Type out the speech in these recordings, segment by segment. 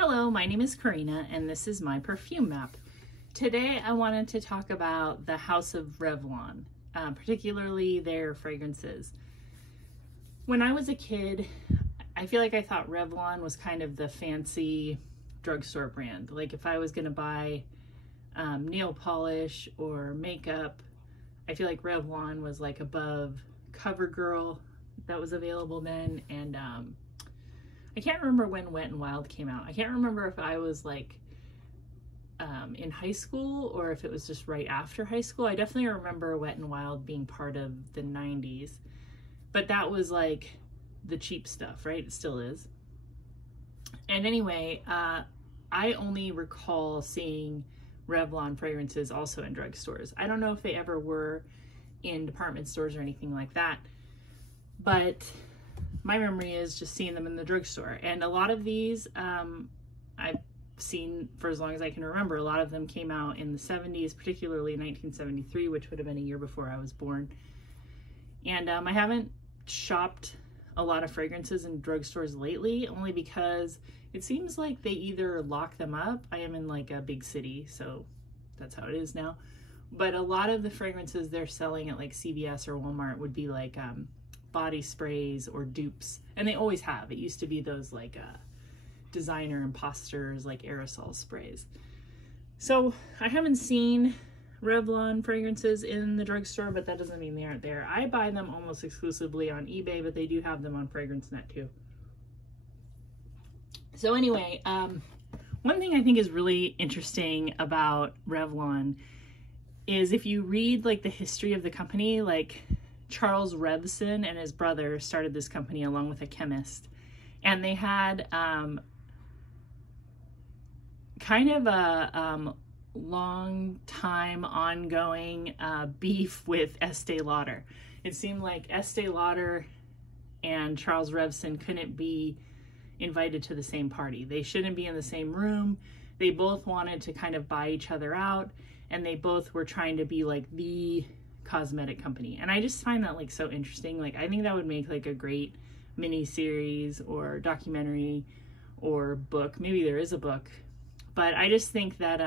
Hello, my name is Karina and this is my perfume map. Today I wanted to talk about the House of Revlon, particularly their fragrances. When I was a kid, I feel like I thought Revlon was kind of the fancy drugstore brand. Like if I was gonna buy nail polish or makeup, I feel like Revlon was like above CoverGirl that was available then, and I can't remember when Wet n Wild came out. I can't remember if I was like in high school or if it was just right after high school. I definitely remember Wet n Wild being part of the 90s, but that was like the cheap stuff, right? It still is. And anyway, I only recall seeing Revlon fragrances also in drugstores. I don't know if they ever were in department stores or anything like that, but my memory is just seeing them in the drugstore. And a lot of these I've seen for as long as I can remember. A lot of them came out in the 70s, particularly 1973, which would have been a year before I was born. And I haven't shopped a lot of fragrances in drugstores lately, only because it seems like they either lock them up. I am in like a big city, so that's how it is now. But a lot of the fragrances they're selling at like CVS or Walmart would be like body sprays or dupes, and they always have. It used to be those like designer imposters, like aerosol sprays. So I haven't seen Revlon fragrances in the drugstore, but that doesn't mean they aren't there. I buy them almost exclusively on eBay, but they do have them on FragranceNet too. So anyway, one thing I think is really interesting about Revlon is if you read like the history of the company, like Charles Revson and his brother started this company along with a chemist, and they had kind of a long time ongoing beef with Estee Lauder. It seemed like Estee Lauder and Charles Revson couldn't be invited to the same party. They shouldn't be in the same room. They both wanted to kind of buy each other out, and they both were trying to be like the cosmetic company. And I just find that like so interesting. Like I think that would make like a great mini series or documentary or book. Maybe there is a book, but I just think that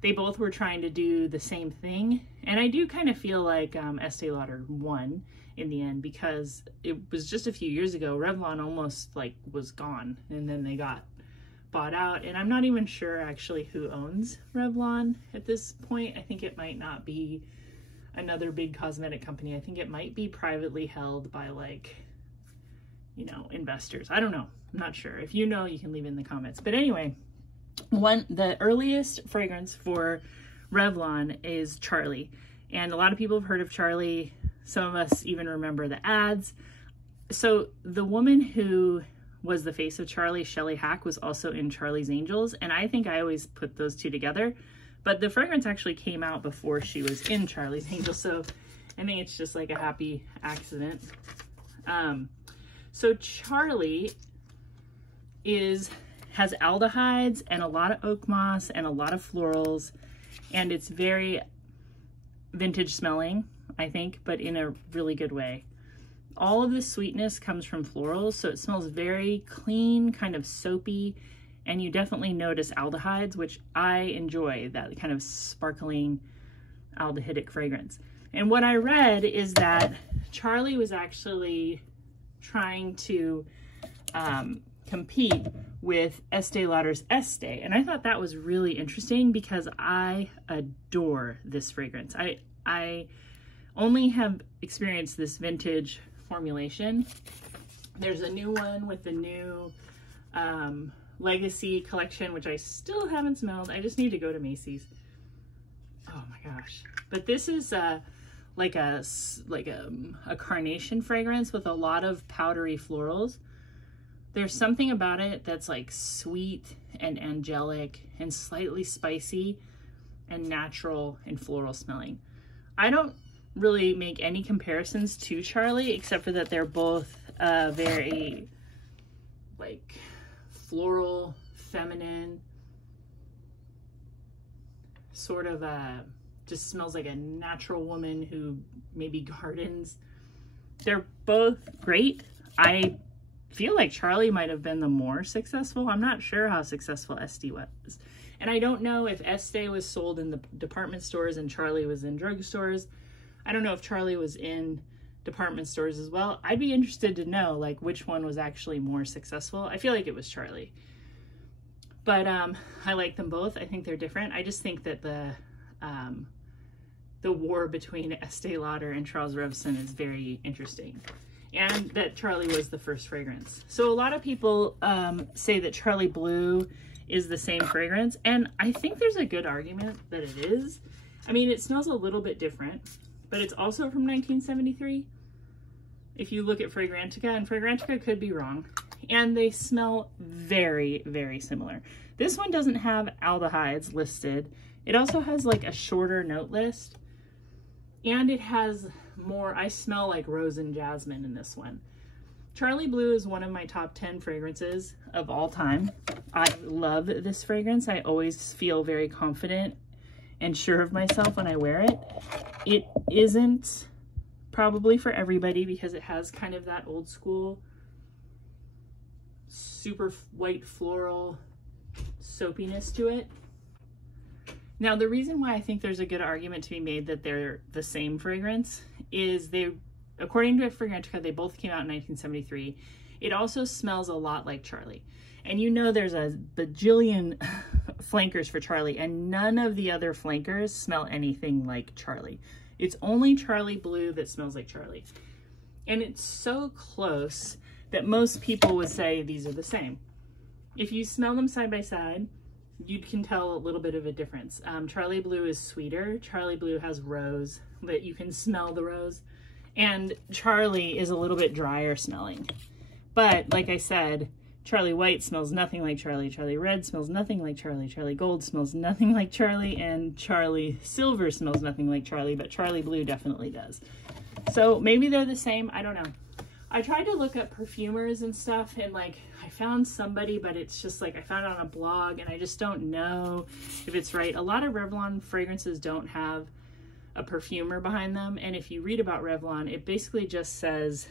they both were trying to do the same thing. And I do kind of feel like Estee Lauder won in the end, because it was just a few years ago Revlon almost like was gone, and then they got bought out. And I'm not even sure actually who owns Revlon at this point. I think it might not be another big cosmetic company. I think it might be privately held by like, you know, investors. I don't know. I'm not sure. If you know, you can leave it in the comments. But anyway, the earliest fragrance for Revlon is Charlie. And a lot of people have heard of Charlie. Some of us even remember the ads. So the woman who was the face of Charlie, Shelley Hack, was also in Charlie's Angels. And I think I always put those two together. But the fragrance actually came out before she was in Charlie's Angels, so I think it's just like a happy accident. So Charlie has aldehydes and a lot of oak moss and a lot of florals, and it's very vintage smelling, I think, but in a really good way. All of the sweetness comes from florals, so it smells very clean, kind of soapy. And you definitely notice aldehydes, which I enjoy, that kind of sparkling aldehydic fragrance. And what I read is that Charlie was actually trying to compete with Estee Lauder's Estée. And I thought that was really interesting because I adore this fragrance. I only have experienced this vintage formulation. There's a new one with the new Legacy collection, which I still haven't smelled. I just need to go to Macy's. Oh my gosh. But this is like a carnation fragrance with a lot of powdery florals. There's something about it that's like sweet and angelic and slightly spicy and natural and floral smelling. I don't really make any comparisons to Charlie, except for that they're both very like floral, feminine, sort of just smells like a natural woman who maybe gardens. They're both great. I feel like Charlie might have been the more successful. I'm not sure how successful Estée was. And I don't know if Estée was sold in the department stores and Charlie was in drugstores. I don't know if Charlie was in department stores as well. I'd be interested to know like which one was actually more successful. I feel like it was Charlie. But I like them both. I think they're different. I just think that the war between Estée Lauder and Charles Revson is very interesting. And that Charlie was the first fragrance. So a lot of people say that Charlie Blue is the same fragrance. And I think there's a good argument that it is. I mean, it smells a little bit different, but it's also from 1973. If you look at Fragrantica, and Fragrantica could be wrong, and they smell very, very similar. This one doesn't have aldehydes listed. It also has like a shorter note list, and it has more, I smell like rose and jasmine in this one. Charlie Blue is one of my top 10 fragrances of all time. I love this fragrance. I always feel very confident and sure of myself when I wear it. It isn't probably for everybody because it has kind of that old school, super white floral soapiness to it. Now, the reason why I think there's a good argument to be made that they're the same fragrance is they, according to Fragrantica, they both came out in 1973. It also smells a lot like Charlie. And you know there's a bajillion flankers for Charlie, and none of the other flankers smell anything like Charlie. It's only Charlie Blue that smells like Charlie. And it's so close that most people would say these are the same. If you smell them side by side, you can tell a little bit of a difference. Charlie Blue is sweeter. Charlie Blue has rose, but you can smell the rose. And Charlie is a little bit drier smelling. But like I said, Charlie White smells nothing like Charlie. Charlie Red smells nothing like Charlie. Charlie Gold smells nothing like Charlie. And Charlie Silver smells nothing like Charlie, but Charlie Blue definitely does. So maybe they're the same. I don't know. I tried to look up perfumers and stuff, and like I found somebody, but it's just like I found it on a blog and I just don't know if it's right. A lot of Revlon fragrances don't have a perfumer behind them. And if you read about Revlon, it basically just says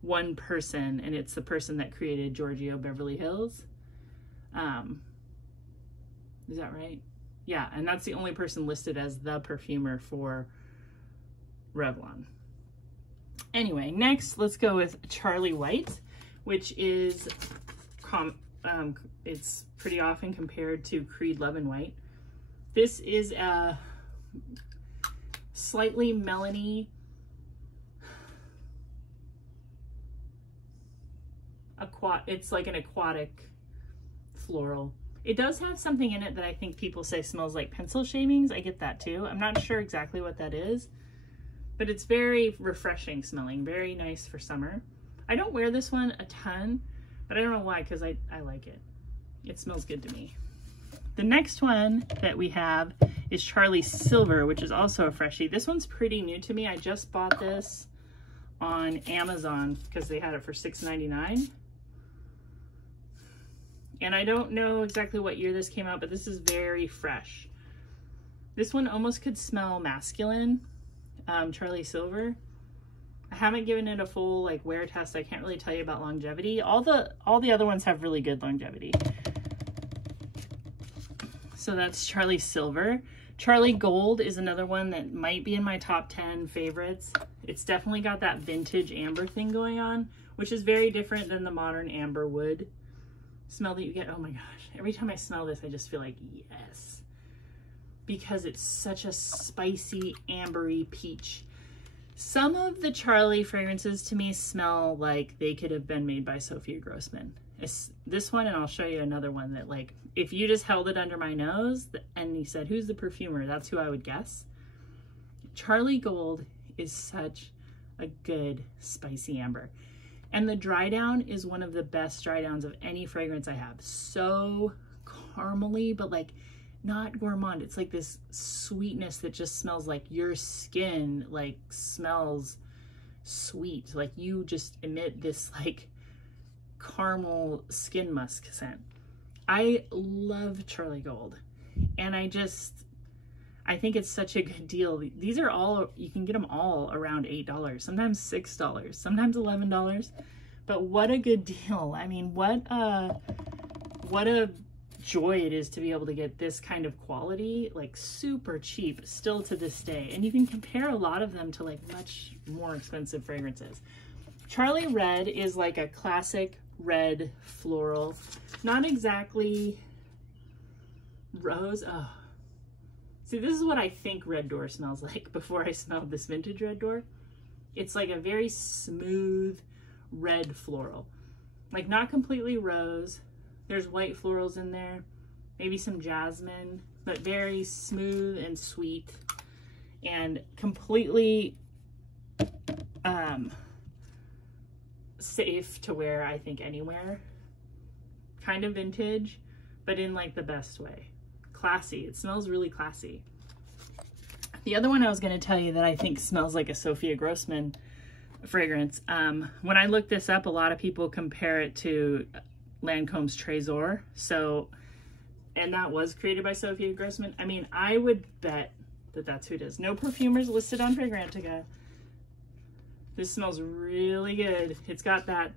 one person, and it's the person that created Giorgio Beverly Hills. Is that right? Yeah, and that's the only person listed as the perfumer for Revlon. Anyway, next let's go with Charlie White, which is it's pretty often compared to Creed Love and White. This is a slightly melony, it's like an aquatic floral. It does have something in it that I think people say smells like pencil shavings. I get that too. I'm not sure exactly what that is, but it's very refreshing smelling, very nice for summer. I don't wear this one a ton, but I don't know why, because I like it. It smells good to me. The next one that we have is Charlie Silver, which is also a freshie. This one's pretty new to me. I just bought this on Amazon because they had it for $6.99. And I don't know exactly what year this came out, but this is very fresh. This one almost could smell masculine. Charlie Silver. I haven't given it a full like wear test. I can't really tell you about longevity. All the other ones have really good longevity. So that's Charlie Silver. Charlie Gold is another one that might be in my top 10 favorites. It's definitely got that vintage amber thing going on, which is very different than the modern amber wood smell that you get. Oh my gosh, every time I smell this, I just feel like yes, because it's such a spicy, ambery peach. Some of the Charlie fragrances to me smell like they could have been made by Sophia Grossman. It's this one, and I'll show you another one that like, if you just held it under my nose and you said, who's the perfumer? That's who I would guess. Charlie Gold is such a good spicy amber. And the dry down is one of the best dry downs of any fragrance I have. So caramely, but like not gourmand. It's like this sweetness that just smells like your skin, like smells sweet. Like you just emit this like caramel skin musk scent. I love Charlie Gold. And I I think it's such a good deal. These are all, you can get them all around $8, sometimes $6, sometimes $11. But what a good deal. I mean, what a joy it is to be able to get this kind of quality, like super cheap still to this day. And you can compare a lot of them to like much more expensive fragrances. Charlie Red is like a classic red floral, not exactly rose. Oh, see, this is what I think Red Door smells like before I smelled this vintage Red Door. It's like a very smooth red floral, like not completely rose. There's white florals in there, maybe some jasmine, but very smooth and sweet and completely safe to wear, I think, anywhere. Kind of vintage, but in like the best way. Classy. It smells really classy. The other one I was going to tell you that I think smells like a Sophia Grossman fragrance. When I looked this up, a lot of people compare it to Lancome's Trésor. So, and that was created by Sophia Grossman. I mean, I would bet that that's who it is. No perfumers listed on Fragrantica. This smells really good. It's got that,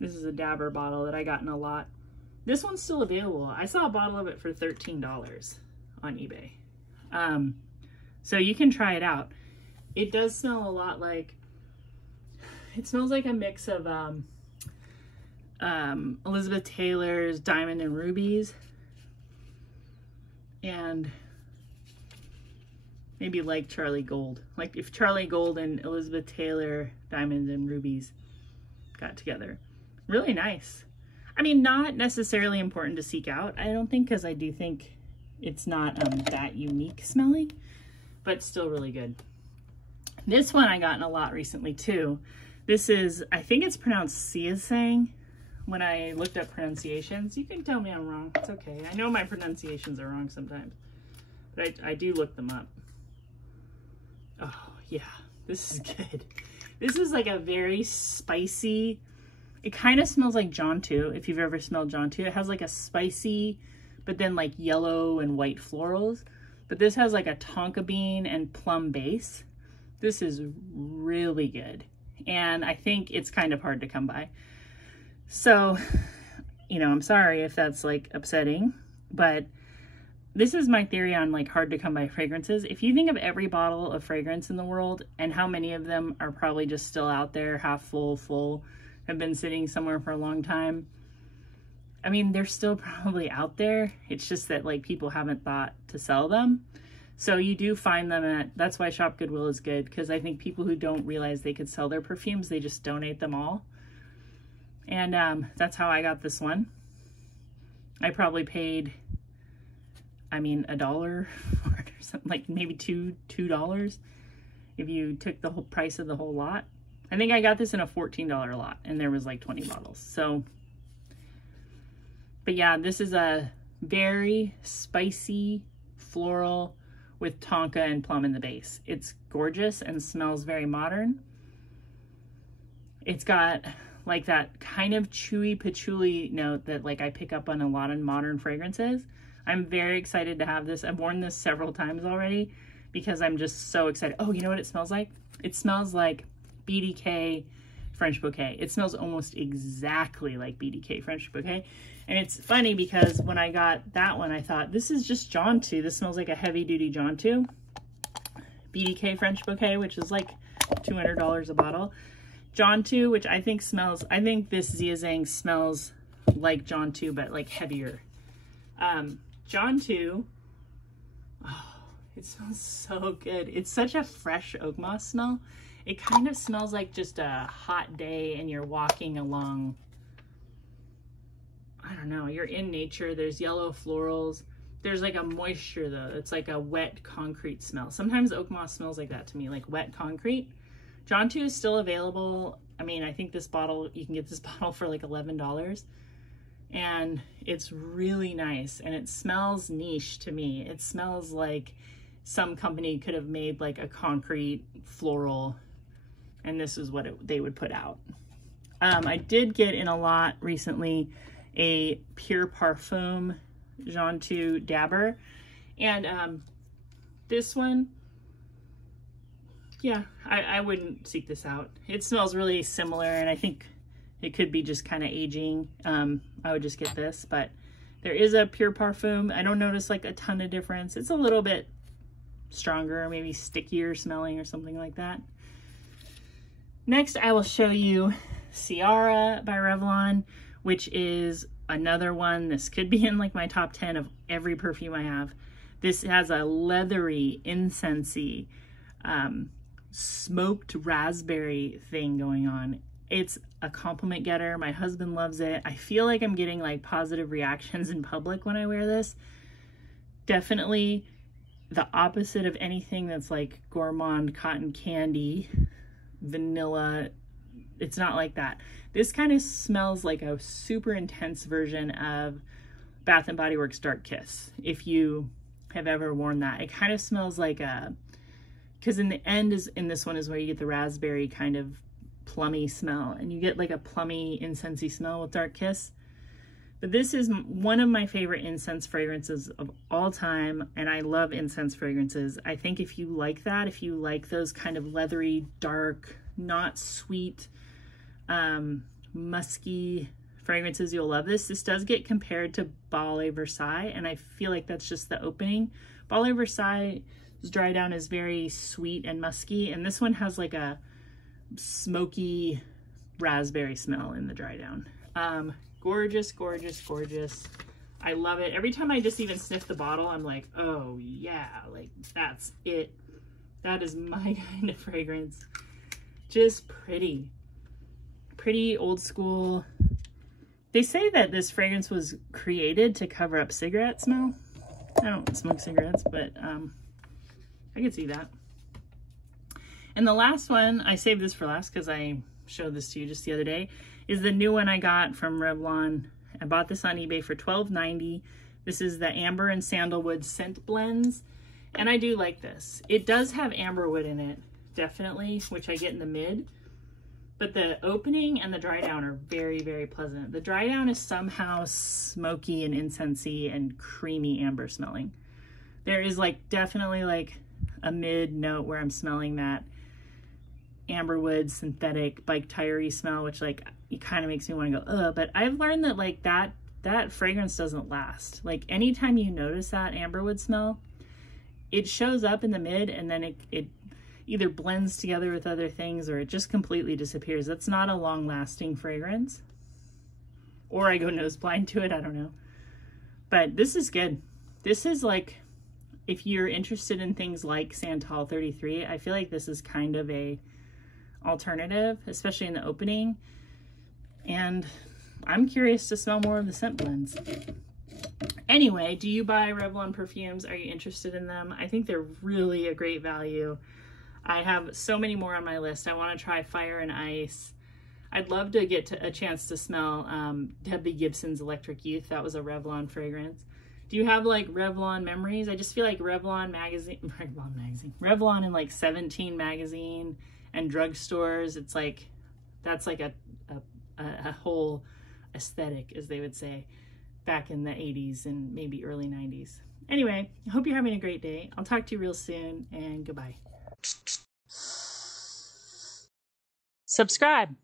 this is a dabber bottle that I got in a lot. This one's still available. I saw a bottle of it for $13 on eBay. So you can try it out. It does smell a lot like, it smells like a mix of Elizabeth Taylor's Diamond and Rubies and maybe like Charlie Gold. Like if Charlie Gold and Elizabeth Taylor Diamonds and Rubies got together. Really nice. I mean, not necessarily important to seek out, I don't think, because I do think it's not that unique smelling, but still really good. This one I gotten a lot recently too. This is, I think it's pronounced Xia Xiang. When I looked up pronunciations, you can tell me I'm wrong. It's okay. I know my pronunciations are wrong sometimes, but I do look them up. Oh yeah, this is good. This is like a very spicy, it kind of smells like Jontu, if you've ever smelled Jontu. It has like a spicy, but then like yellow and white florals. But this has like a tonka bean and plum base. This is really good. And I think it's kind of hard to come by. So, you know, I'm sorry if that's like upsetting, but this is my theory on like hard to come by fragrances. If you think of every bottle of fragrance in the world and how many of them are probably just still out there, half full, have been sitting somewhere for a long time. I mean, they're still probably out there. It's just that like people haven't thought to sell them. So you do find them at, that's why Shop Goodwill is good, because I think people who don't realize they could sell their perfumes, they just donate them all. And that's how I got this one. I probably paid, I mean, $1 for it or something, like maybe $2 if you took the whole price of the whole lot. I think I got this in a $14 lot and there was like 20 bottles. So, but yeah, this is a very spicy floral with tonka and plum in the base. It's gorgeous and smells very modern. It's got like that kind of chewy patchouli note that like I pick up on a lot of modern fragrances. I'm very excited to have this. I've worn this several times already because I'm just so excited. Oh, you know what it smells like? It smells like BDK French Bouquet. It smells almost exactly like BDK French Bouquet. And it's funny because when I got that one, I thought, this is just Jontu. This smells like a heavy duty Jontu. BDK French Bouquet, which is like $200 a bottle. Jontu, which I think smells, I think this Xia Xiang smells like Jontu, but like heavier. Jontu, oh, it smells so good. It's such a fresh oak moss smell. It kind of smells like just a hot day and you're walking along, I don't know, you're in nature. There's yellow florals. There's like a moisture though. It's like a wet concrete smell. Sometimes oak moss smells like that to me, like wet concrete. Jontu is still available. I mean, I think this bottle, you can get this bottle for like $11 and it's really nice and it smells niche to me. It smells like some company could have made like a concrete floral and this is what they would put out. I did get in a lot recently a Pure Parfum Jontu Dabber. And This one, yeah, I wouldn't seek this out. It smells really similar, and I think it could be just kind of aging. I would just get this, but there is a Pure Parfum. I don't notice like a ton of difference. It's a little bit stronger, maybe stickier smelling or something like that. Next, I will show you Ciara by Revlon, which is another one. This could be in like my top 10 of every perfume I have. This has a leathery, incensey, smoked raspberry thing going on. It's a compliment getter. My husband loves it. I feel like I'm getting like positive reactions in public when I wear this. Definitely the opposite of anything that's like gourmand cotton candy, vanilla. It's not like that. This kind of smells like a super intense version of Bath & Body Works Dark Kiss. If you have ever worn that, it kind of smells like a, because in the end is in this one is where you get the raspberry kind of plummy smell, and you get like a plummy incensey smell with Dark Kiss. But this is one of my favorite incense fragrances of all time, and I love incense fragrances. I think if you like that, if you like those kind of leathery, dark, not sweet, musky fragrances, you'll love this. This does get compared to Bal Versailles, and I feel like that's just the opening. Bal Versailles' dry down is very sweet and musky, and this one has like a smoky raspberry smell in the dry down. Gorgeous, gorgeous, gorgeous. I love it. Every time I just even sniff the bottle, I'm like, oh yeah, like that's it. That is my kind of fragrance. Just pretty. Pretty old school. They say that this fragrance was created to cover up cigarette smell. I don't smoke cigarettes, but I could see that. And the last one, I saved this for last because I showed this to you just the other day, is the new one I got from Revlon. I bought this on eBay for $12.90. This is the Amber and Sandalwood Scent Blends, and I do like this. It does have amberwood in it, definitely, which I get in the mid, but the opening and the dry down are very, very pleasant. The dry down is somehow smoky and incensey and creamy amber smelling. There is like definitely like a mid note where I'm smelling that amberwood synthetic bike tire-y smell, which like it kind of makes me want to go ugh. But I've learned that like that fragrance doesn't last. Like anytime you notice that amberwood smell, it shows up in the mid, and then it either blends together with other things or it just completely disappears. That's not a long-lasting fragrance, or I go nose blind to it, I don't know. But this is good. This is like, if you're interested in things like Santal 33, I feel like this is kind of a alternative, especially in the opening. And I'm curious to smell more of the scent blends. Anyway, do you buy Revlon perfumes? Are you interested in them? I think they're really a great value. I have so many more on my list. I want to try Fire and Ice. I'd love to get a chance to smell Debbie Gibson's Electric Youth. That was a Revlon fragrance. Do you have like Revlon memories? I just feel like Revlon and like 17 magazine and drugstores, it's like, that's like a whole aesthetic, as they would say, back in the 80s and maybe early 90s. Anyway, I hope you're having a great day. I'll talk to you real soon, and goodbye. Subscribe.